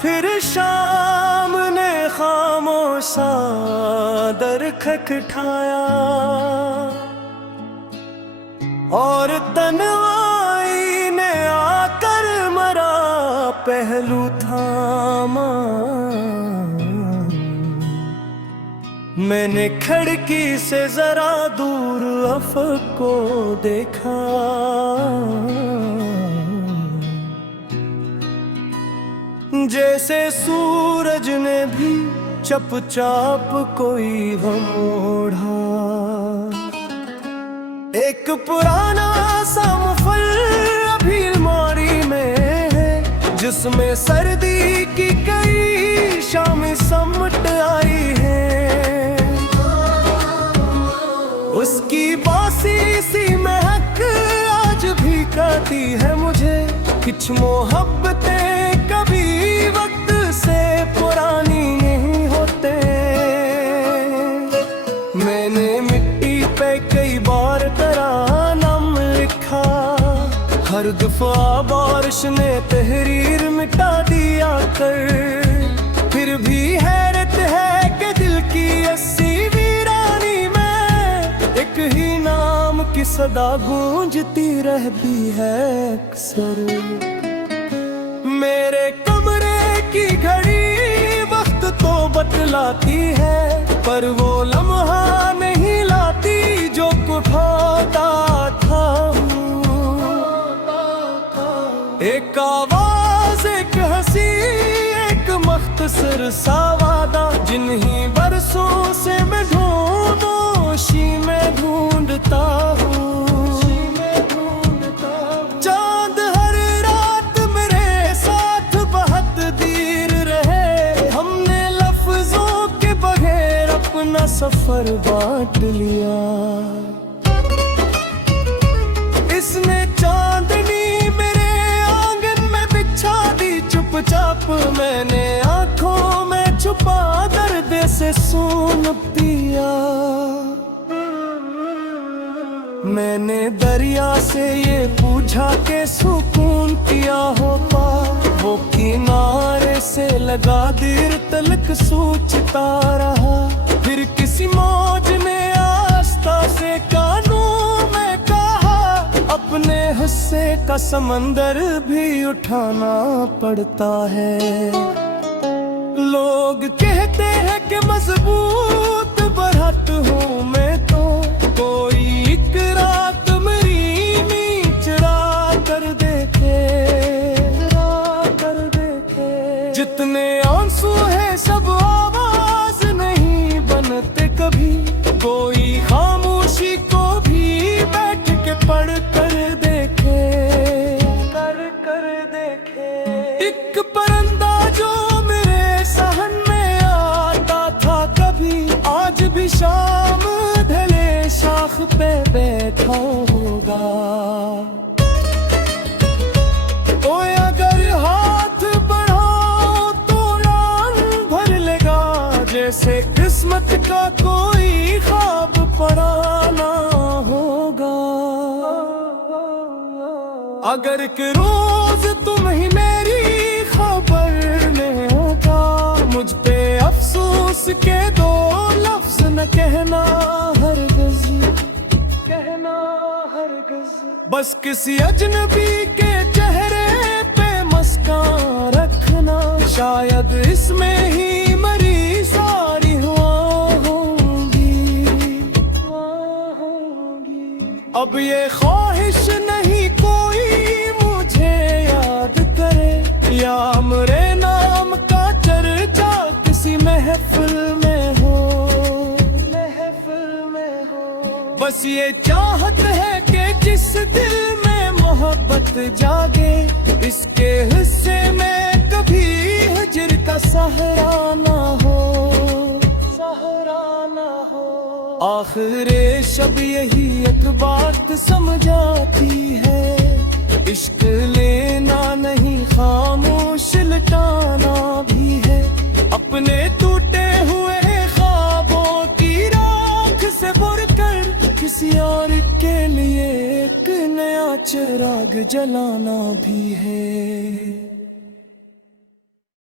फिर शाम ने खामोशा दर खटखटाया और तन्हाई ने आकर मरा पहलू थामा। मैंने खिड़की से जरा दूर अफक को देखा, जैसे सूरज ने भी चुपचाप कोई गम ओढ़ा। एक पुराना सा मुफल अभी अलमारी में है, जिसमें सर्दी की कई शामें समट आई है। उसकी बासी सी महक आज भी कहती है मुझे, कुछ मोहब्बतें कभी वक्त से पुरानी नहीं होते। मैंने मिट्टी पे कई बार तेरा नाम लिखा, हर दफा बारिश ने तहरीर मिटा दिया कर। फिर भी हैरत है कि दिल की अस्सी वीरानी में एक ही नाम की सदा गूंजती रहती है अक्सर। मेरे कमरे की घड़ी वक्त तो बतलाती है, पर वो लम्हा नहीं लाती जो कुठाता था। एक आवाज, एक हंसी, एक मख्तसर सा वादा, जिन्हीं बरसों से मैं ढूंढोशी में ढूंढता हूँ। चांद हर रात मेरे साथ बहुत देर रहे, हमने लफ्जों के बगैर अपना सफर बांट लिया। इसने चांदनी मेरे आंगन में बिछा दी चुपचाप, मैंने आंखों में छुपा दर्द से सून पिया। मैंने दरिया से ये पूछा के सुकून किया होता, वो किनारे से लगा देर तलक सोचता रहा। फिर किसी मौज ने आस्था से कानों में कहा, अपने हिस्से का समंदर भी उठाना पड़ता है। लोग कहते हैं कि मजबूत बरहत हूँ मैं तो, कोई एक रात मेरी नीच कर देखे। जितने आंसू है सब आवाज नहीं बनते कभी, कोई खामोशी को भी बैठ के पढ़ कर देखे। एक परिंदा जो मेरे सहन में आता था कभी, आज भी शाम ढले शाख पे बैठा होगा। कोई अगर हाथ बढ़ाओ तो उड़ान भर लेगा, जैसे किस्मत का कोई ख्वाब पराना होगा। अगर कि रोज तुम ही मेरी खबर में होगा, मुझ पे अफसोस के दो लफ्ज न कहना हरगिज़, कहना हरगिज़। बस किसी अजनबी के चेहरे पे मुस्कान रखना, शायद इसमें ही मरी सारी हुआ होंगी। अब ये ख्वाहिश नहीं कोई मुझे याद करे, या मेरे नाम का चर्चा किसी महफिल में हो, महफिल में हो। बस ये चाहत है कि जिस दिल में मोहब्बत जागे, इसके हिस्से में कभी हिज्र का सहारा ना हो, सहारा ना हो। आखिरे शब यही एक बात समझाती है, इश्क लेना नहीं खामोश लटाना भी है। अपने टूटे हुए ख्वाबों की राख से भरकर किसी और के लिए एक नया चिराग जलाना भी है।